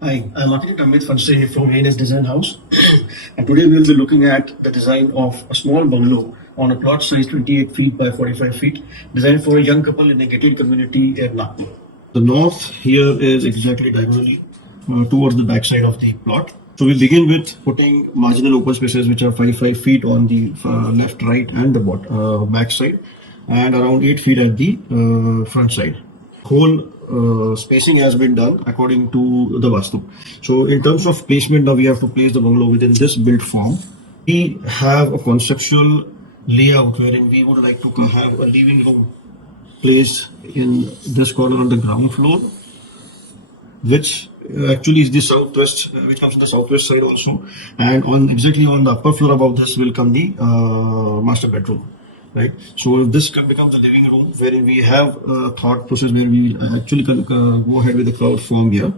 Hi, I'm architect N.Phanse from N.S Design House, and today we'll be looking at the design of a small bungalow on a plot size 28 feet by 45 feet, designed for a young couple in a gated community in Nagpur. The north here is exactly diagonally towards the backside of the plot. So we begin with putting marginal open spaces which are 5 feet on the left, right, and the back side, and around 8 feet at the front side. Whole spacing has been done according to the Vastu. So in terms of placement, now we have to place the bungalow within this built form. We have a conceptual layout wherein we would like to have a living room placed in this corner on the ground floor, which actually is the southwest, which comes on the southwest side also, and on exactly on the upper floor above this will come the master bedroom, right? So this can become the living room wherein we have a thought process where we actually can go ahead with the cloud form here.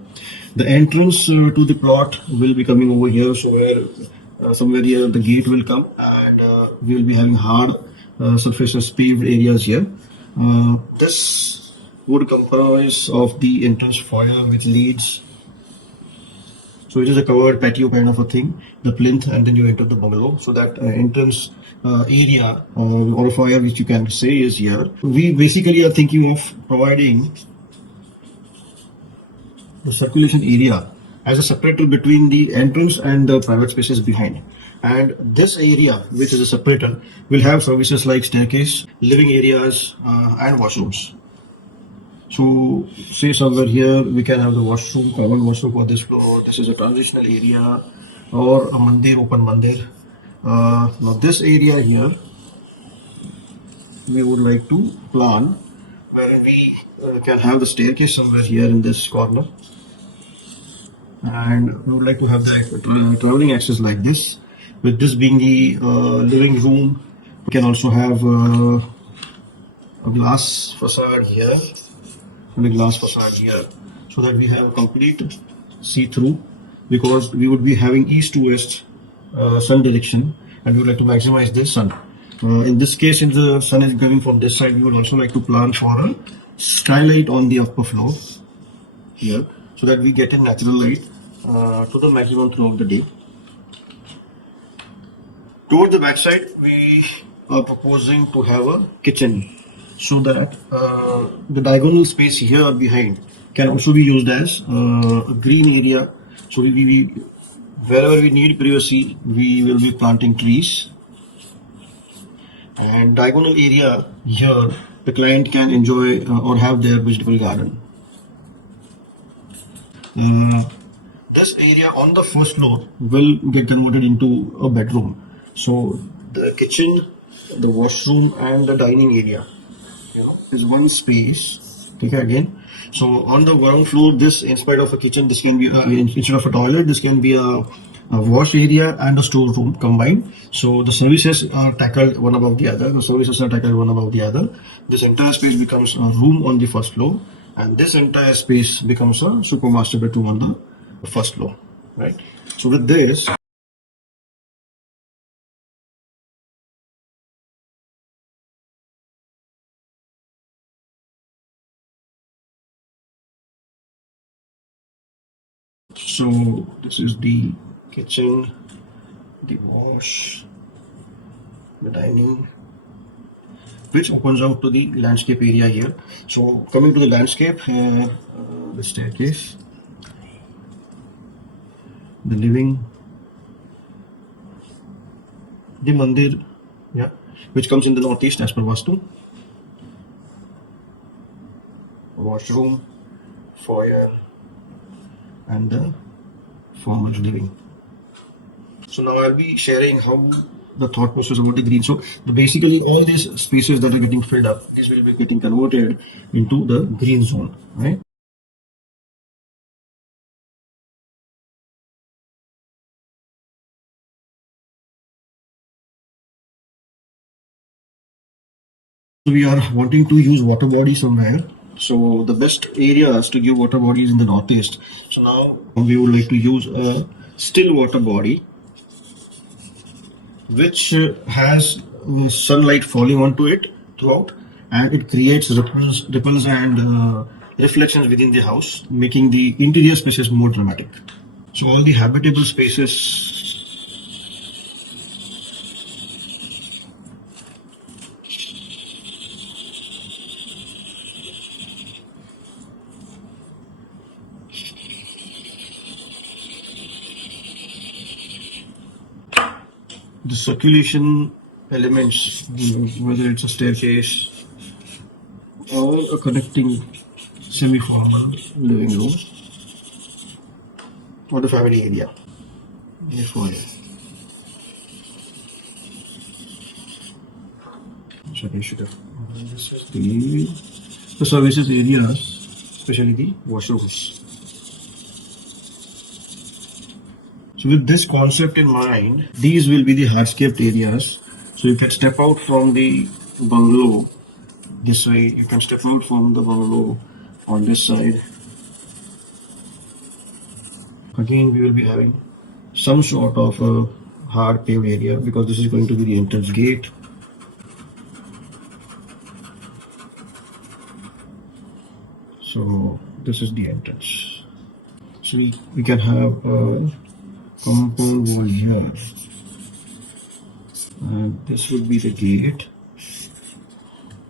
The entrance to the plot will be coming over here, so where somewhere here the gate will come, and we will be having hard surfaces, paved areas here. This would comprise of the entrance foyer which leads, so it is a covered patio kind of a thing, the plinth, and then you enter the bungalow. So that entrance area or a foyer which you can say is here. We basically are thinking of providing the circulation area as a separator between the entrance and the private spaces behind. And this area, which is a separator, will have services like staircase, living areas, and washrooms. So, say somewhere here we can have the washroom, common washroom for this floor. This is a transitional area or a mandir, open mandir. Now, this area here we would like to plan wherein we can have the staircase somewhere here in this corner, and we would like to have the traveling access like this. With this being the living room, we can also have a glass facade here and a glass facade here, so that we have a complete see-through, because we would be having east to west sun direction, and we would like to maximize this sun. In this case, if the sun is coming from this side, we would also like to plan for a skylight on the upper floor here, so that we get a natural light to the maximum throughout the day. Toward the backside, we are proposing to have a kitchen, so that the diagonal space here behind can also be used as a green area. So wherever we need privacy, we will be planting trees. And diagonal area here, the client can enjoy or have their vegetable garden. This area on the first floor will get converted into a bedroom. So the kitchen, the washroom, and the dining area is one space. Okay, again. So on the ground floor, this instead of a kitchen, this can be instead of a toilet, this can be a wash area and a storeroom combined. So the services are tackled one above the other. The services are tackled one above the other. This entire space becomes a room on the first floor, and this entire space becomes a super master bedroom on the first floor. Right. So with this, so this is the kitchen, the wash, the dining, which opens out to the landscape area here. So coming to the landscape, the staircase, the living, the mandir, yeah, which comes in the northeast as per Vastu, washroom, foyer, and the formal living. So now I'll be sharing how the thought process about the green. So basically all these spaces that are getting filled up, these will be getting converted into the green zone, right? So we are wanting to use water body somewhere. So the best areas to give water bodies in the northeast. So now we would like to use a still water body which has sunlight falling onto it throughout, and it creates ripples and reflections within the house, making the interior spaces more dramatic. So all the habitable spaces, the circulation elements, whether it's a staircase or a connecting semi-formal living room or the family area. Foyer. Sorry, I should have. This is the services areas, especially the washrooms. So with this concept in mind, these will be the hardscaped areas. So you can step out from the bungalow this way, you can step out from the bungalow on this side. Again, we will be having some sort of a hard paved area because this is going to be the entrance gate. So this is the entrance. So we can have a compound wall here, and this would be the gate.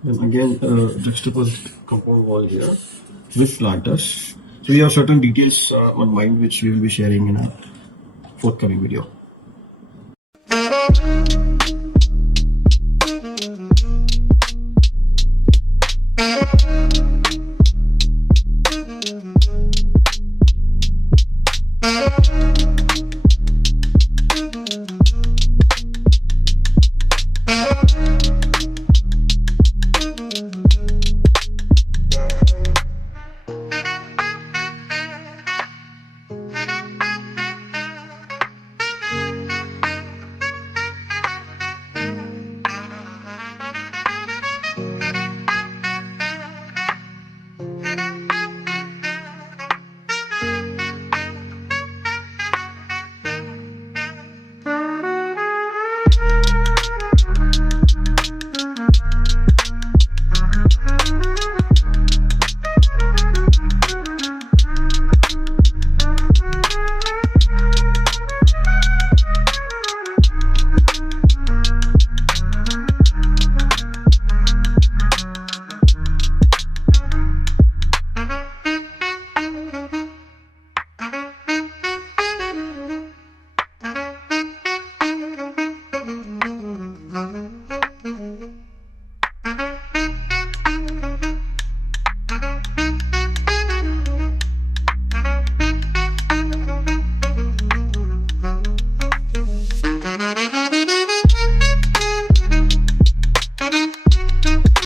Then again, juxtaposed compound wall here with planters. So we have certain details on mind which we will be sharing in a forthcoming video.